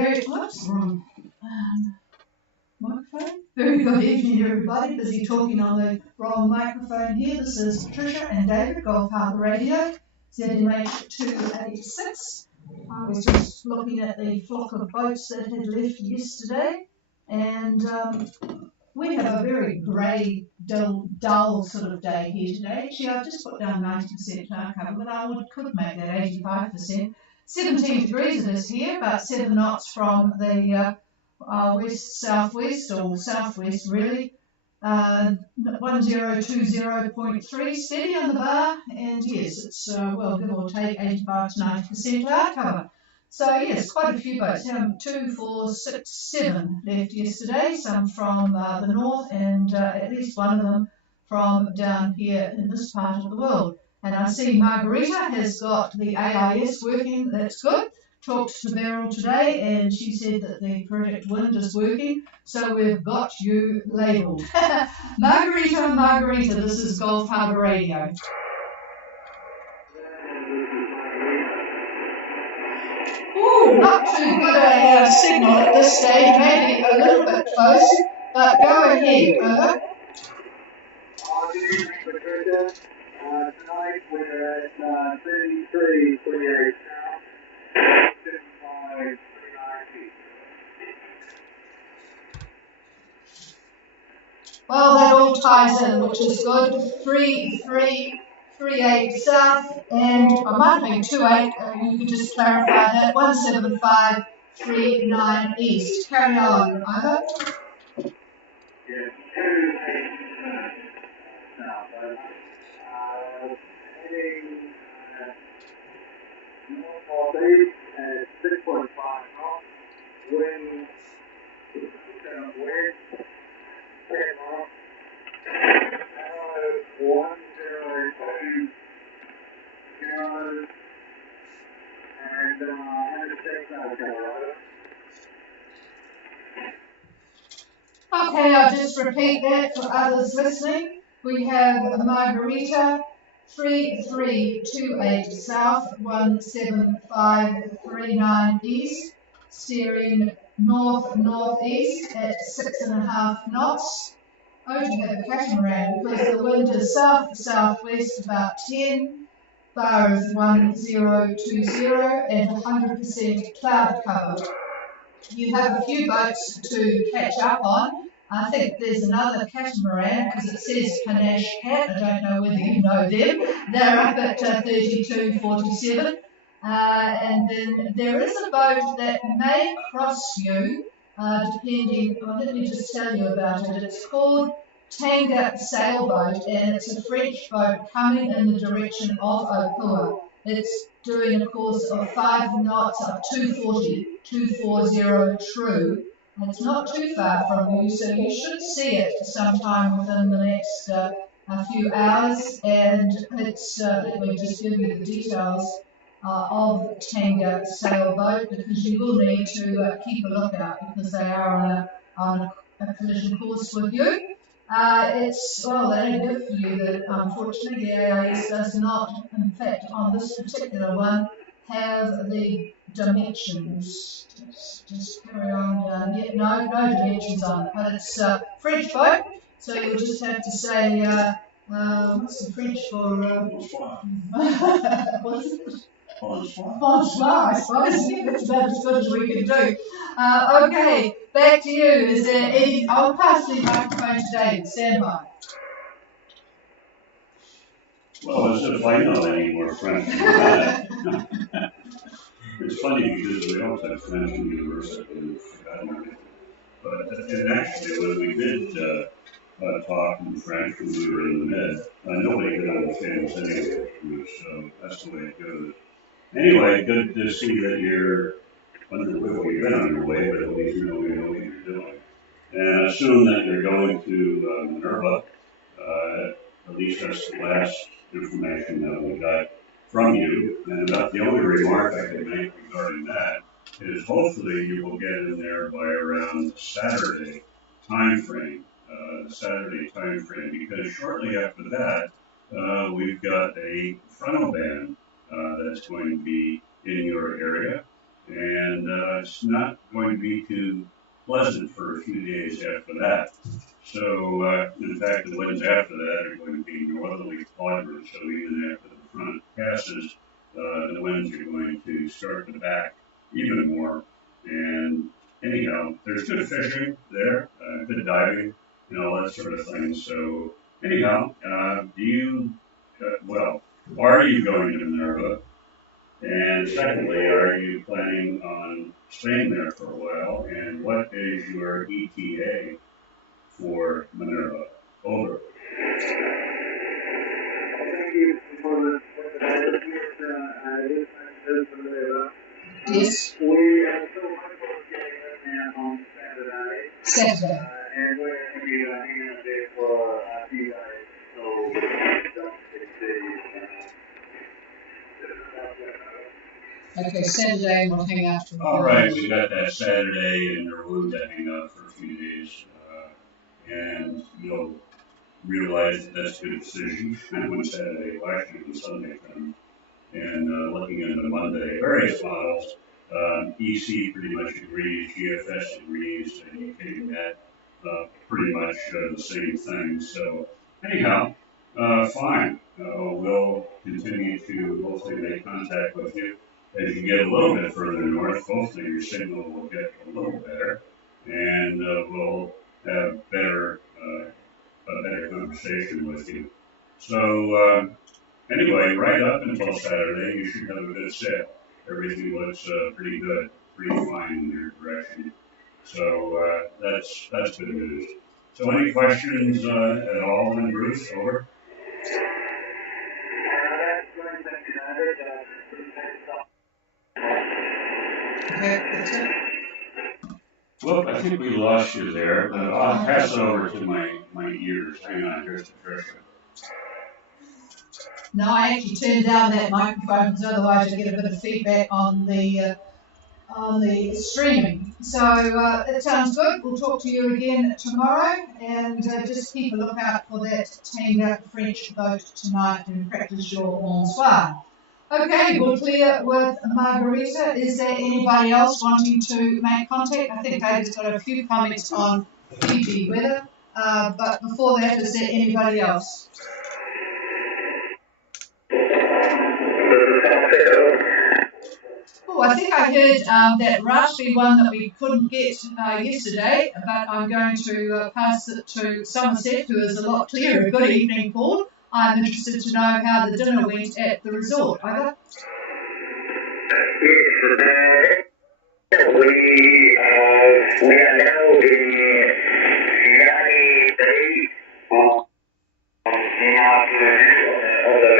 whoops, wrong microphone. Very good evening, everybody. Busy talking on the wrong microphone here. This is Patricia and David, Gulf Harbour Radio, ZMH 286. I was just looking at the flock of boats that had left yesterday, and we have a very grey, dull sort of day here today. Actually, I've just put down 90% cloud cover, but I could make that 85%. 17 degrees it is here, about 7 knots from the west-southwest, or southwest really. 1020.3, steady on the bar, and yes, it's, well, give or take 85 to 90% cloud cover. So yes, quite a few boats. 2, 4, 6, 7 left yesterday, some from the north, and at least one of them from down here in this part of the world. And I see Margarita has got the AIS working, that's good. Talked to Beryl today, and she said that the Project Wind is working, so we've got you labelled. Margarita, this is Gulf Harbour Radio. Ooh, not too good a signal at this stage, maybe a little bit close, but go ahead, over. Tonight we're at 33.28 south, 55.39 east. Well, that all ties in, which is good. 3338 south, and I might make 28, you could just clarify that. 17539 east. Carry on, over. Yes, 28 south. Heading north-northeast at 6.5 knots. Wind west, 10 knots. 102 kilos. And 106 Colorado. Okay, I'll just repeat that for others listening. We have Margarita, 3328 south, 17539 east, steering north-northeast at 6.5 knots. Oh, to have a catamaran because the wind is south-southwest about 10, bar is 1020 and 100% cloud cover. You have a few boats to catch up on. I think there's another catamaran because it says Panache Cat. I don't know whether you know them. They're up at 3247. And then there is a boat that may cross you depending, let me just tell you about it. It's called Tanga Sailboat, and it's a French boat coming in the direction of Opua. It's doing a course of 5 knots of 240 true. And it's not too far from you, so you should see it sometime within the next few hours. And it's, let me just give you the details of Tanga Sailboat, because you will need to keep a lookout because they are on a collision course with you. It's, well, they don't give for you that unfortunately the AIS does not, in fact, on this particular one, have the dimensions. Just carry on down here. No dimensions on it, but it's a French boat, so you'll just have to say, what's the French for? What is it? Bonsoir, I suppose. That's about as good as we can do. Okay, back to you. Is there any? I'll pass the microphone to David. Stand by. Well, as if I know any more French than that. It's funny because we also have French in university in Chicago. But and actually, when we did talk in French when we were in the mid, nobody could understand us anyway, so that's the way it goes. Anyway, good to see that you're underway. Well, you've been underway, but at least you know what you're doing. And I assume that you're going to Minerva. At least that's the last information that we got from you. And about the only remark I can make regarding that is hopefully you will get in there by around Saturday time frame. Because shortly after that, we've got a frontal band that's going to be in your area. and it's not going to be too pleasant for a few days after that. So, in fact, the winds after that are going to be northerly quadrant, so even after the front passes, the winds are going to start to back even more. And anyhow, there's good fishing there, good diving, and all that sort of thing. So, anyhow, are you going to Minerva? And secondly, are you planning on staying there for a while? And what is your ETA for Minerva? Over. Thank you for the Yes. We are so hopeful of getting in there on Saturday. Saturday. And we're going to be hanging out there for a few days. So don't Okay, Saturday we'll hang out for a All few right, days. we got that Saturday, and we're willing to hang out for a few days. And you'll realize that that's a good decision when Saturday, well, actually when Sunday comes. And looking into Monday, various models, EC pretty much agrees, GFS agrees, and UKNet pretty much the same thing. So anyhow, fine. We'll continue to hopefully make contact with you as you get a little bit further north. Hopefully your signal will get a little better, and we'll have a better conversation with you. So anyway, right up until Saturday, you should have a good sail. Everything looks pretty good, pretty fine in your direction. So that's good news. So any questions at all, then, Bruce? Over. Okay, that's it. Well, I think we lost you there. I'll pass it over to my ears. Hang on, here's Patricia. No, I actually turned down that microphone because otherwise I get a bit of feedback on the streaming. So that sounds good. We'll talk to you again tomorrow, and just keep a lookout for that Tanga French boat tonight and practice your bonsoir. Okay, we'll clear with Margarita. Is there anybody else wanting to make contact? I think David's got a few comments on Fiji weather, but before that, is there anybody else? Oh, I think I heard that raspberry one that we couldn't get yesterday, but I'm going to pass it to Somerset, who is a lot clearer. Good evening, Paul. I'm interested to know how the dinner went at the resort. Over. Yes, we are now in Yanni Bay on the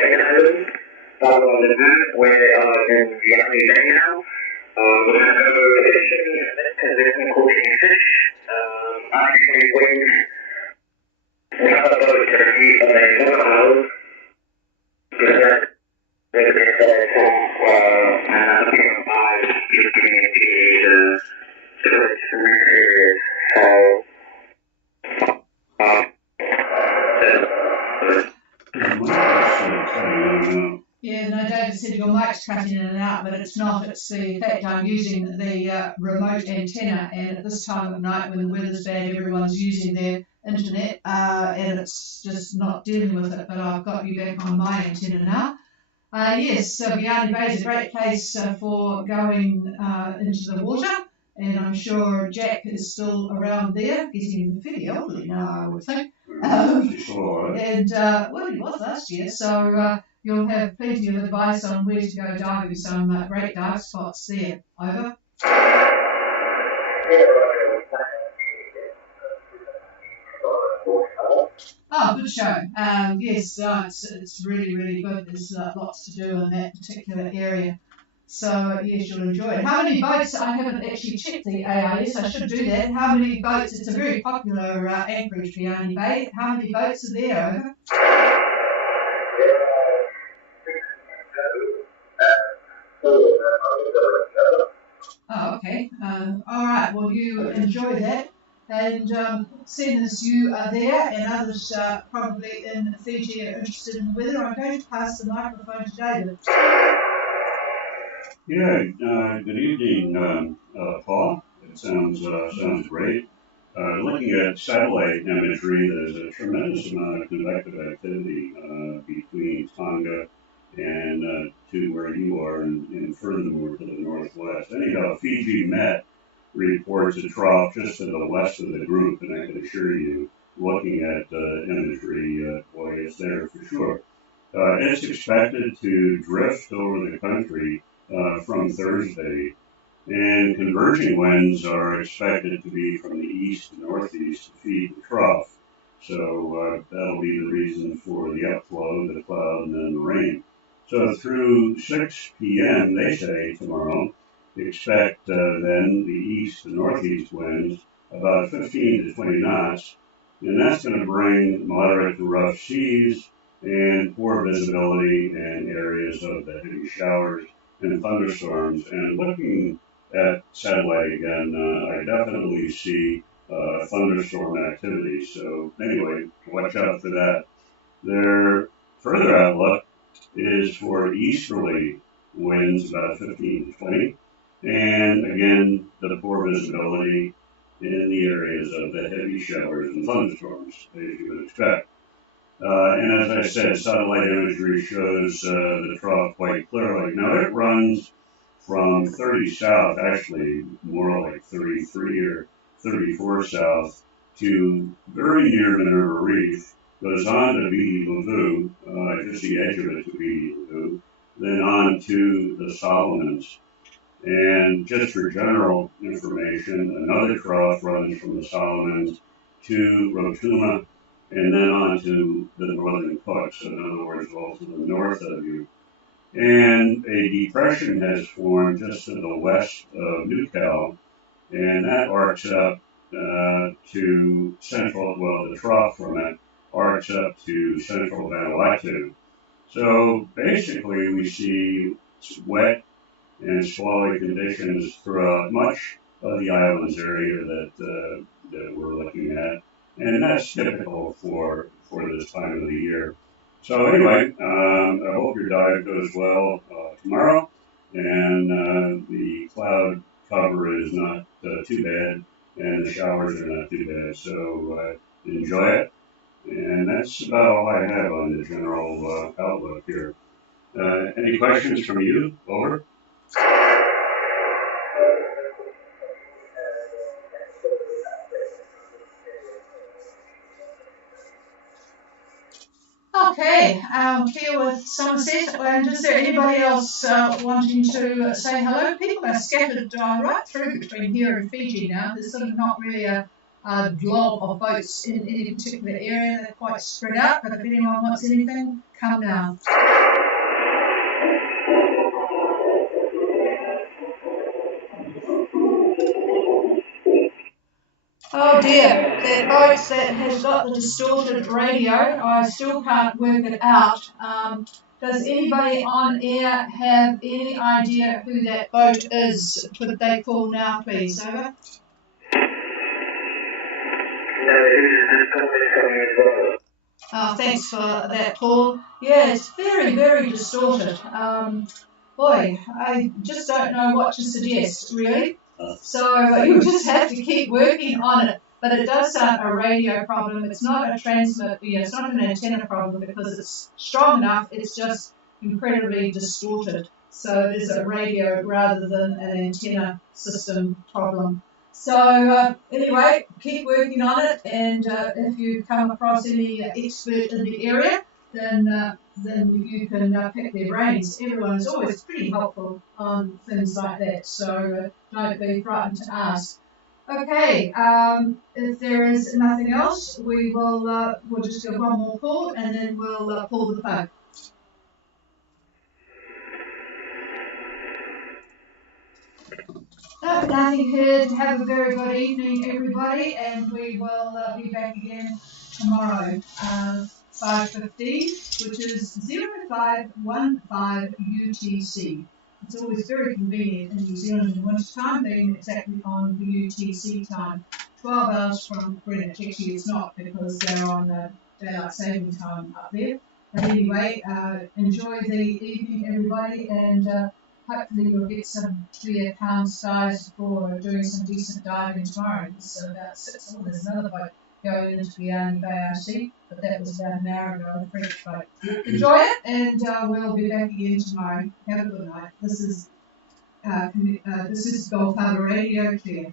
main island. On the boat, we're in Yanni Bay now. We have a fishing and cooking fish. Actually, we have a boat turkey on a lookout. Yeah, no, David said your mic's cutting in and out, but it's not. It's the fact I'm using the remote antenna, and at this time of night when the weather's bad, everyone's using their internet, and it's just not dealing with it. But I've got you back on my antenna now. Yes, Beyond Bay is a great place for going into the water, and I'm sure Jack is still around there, getting pretty elderly now, I would think. And well, he was last year, so you'll have plenty of advice on where to go diving. Some great dive spots there. Over. Oh, good show. Yes, it's really, really good. There's lots to do in that particular area. So, yes, you'll enjoy it. How many boats? I haven't actually checked the AIS. I should do that. How many boats? It's a very popular anchorage, Beyond Bay. How many boats are there? Over? Oh, okay. All right. Well, you enjoy that. And seeing as you are there and others probably in Fiji are interested in the weather, I'm going to pass the microphone to David. Yeah, good evening, Paul. It sounds great. Looking at satellite imagery, there's a tremendous amount of convective activity between Tonga and to where you are, and furthermore to the northwest. Anyhow, Fiji Met reports a trough just to the west of the group, and I can assure you, looking at imagery, boy, it's there for sure. It's expected to drift over the country from Thursday, and converging winds are expected to be from the east to northeast to feed the trough. So that'll be the reason for the upflow, the cloud, and then the rain. So through 6 p.m., they say tomorrow, expect then the east to northeast winds about 15 to 20 knots, and that's going to bring moderate to rough seas and poor visibility in areas of the heavy showers and thunderstorms. And looking at satellite again, I definitely see thunderstorm activity. So anyway, watch out for that. Their further outlook is for easterly winds about 15 to 20, and again the poor visibility in the areas of the heavy showers and thunderstorms, as you would expect. And as I said, satellite imagery shows the trough quite clearly. Now it runs from 30 south, actually more like 33 or 34 south, to very near Minerva Reef, goes on to Beatty Lavu, just the edge of it to Beatty Lavu, then on to the Solomons. And just for general information, another trough runs from the Solomons to Rotuma and then on to the northern Cook, so in other words, well to the north of you. And a depression has formed just to the west of Newcastle, and that arcs up to central, well, the trough from it arcs up to central Vanuatu. So basically, we see wet and squally conditions throughout much of the islands area that we're looking at, and that's typical for this time of the year. So anyway, I hope your dive goes well tomorrow, and the cloud cover is not too bad, and the showers are not too bad. So enjoy it, and that's about all I have on the general outlook here. Any questions from you? Over. Okay, here with Somerset, and is there anybody else wanting to say hello? People are scattered right through between here and Fiji now. There's sort of not really a blob of boats in any particular area. They're quite spread out, but if anyone wants anything, come now. Oh dear, that boat that has got the distorted radio, I still can't work it out. Does anybody on air have any idea who that boat is? Could they call now, please? Over. No, this company coming as well. Oh, thanks for that, Paul. Yeah, it's very, very distorted. Boy, I just don't know what to suggest, really. So you just have to keep working on it. But it does sound a radio problem. It's not a transmit, it's not an antenna problem because it's strong enough. It's just incredibly distorted. So it is a radio rather than an antenna system problem. So anyway, keep working on it, and if you come across any expert in the area, then you can pick their brains. Everyone is always pretty helpful on things like that, so don't be frightened to ask. Okay, if there is nothing else, we'll just give one more call, and then we'll pull the plug. Nothing heard. Have a very good evening, everybody, and we will be back again tomorrow, 5:15, which is 0515 UTC. It's always very convenient in New Zealand in winter time, being exactly on the UTC time. 12 hours from Greenwich. Actually, it's not because they're on the daylight saving time up there. But anyway, enjoy the evening, everybody, and hopefully you'll get some clear, calm skies for doing some decent diving tomorrow. So about 6, there's another boat going into Biani Bay, I see, but that was about an hour ago, a French boat. Enjoy it, and we'll be back again tomorrow. Have a good night. This is Gulf Harbour Radio Clear.